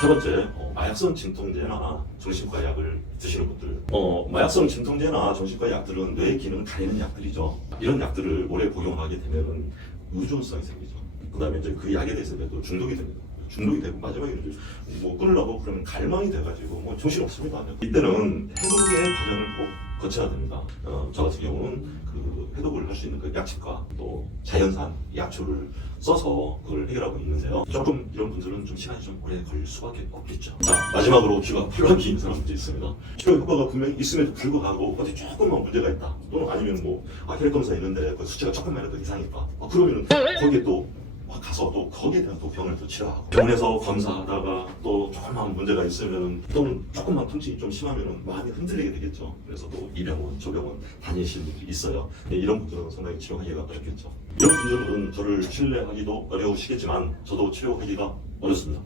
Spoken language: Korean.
세 번째, 어, 마약성 진통제나 정신과 약을 드시는 분들. 어, 마약성 진통제나 정신과 약들은 뇌 기능을 가리는 약들이죠. 이런 약들을 오래 복용하게 되면은 의존성이 생기죠. 그 다음에 이제 그 약에 대해서 또 중독이 됩니다. 중독이 되고 마지막에 뭐 끊으려고 그러면 갈망이 돼가지고 뭐 정신 없습니다. 이때는 해독의 과정을 꼭 거쳐야 됩니다. 어, 저 같은 경우는 그 수 있는 그 약치과 또 자연산 약초를 써서 그걸 해결하고 있는데요. 조금 이런 분들은 좀 시간이 좀 오래 걸릴 수밖에 없겠죠. 자 마지막으로 귀가 펄럭 긴 사람들도 있습니다. 치료 효과가 분명히 있음에도 불구하고 어디 조금만 문제가 있다. 또는 아니면 뭐 아, 혈액 검사 있는데 그 수치가 조금만이라도 이상이 있다. 아, 그러면은 거기에 또 가서 또 거기에 대한 또 병을 또 치료하고 병원에서 검사하다가 또 조금만 문제가 있으면 또는 조금만 통증이 좀 심하면 마음이 흔들리게 되겠죠. 그래서 또 이 병원 저 병원 다니시는 분들이 있어요. 네, 이런 분들은 상당히 치료하기가 어렵겠죠. 이런 분들은 저를 신뢰하기도 어려우시겠지만 저도 치료하기가 어렵습니다.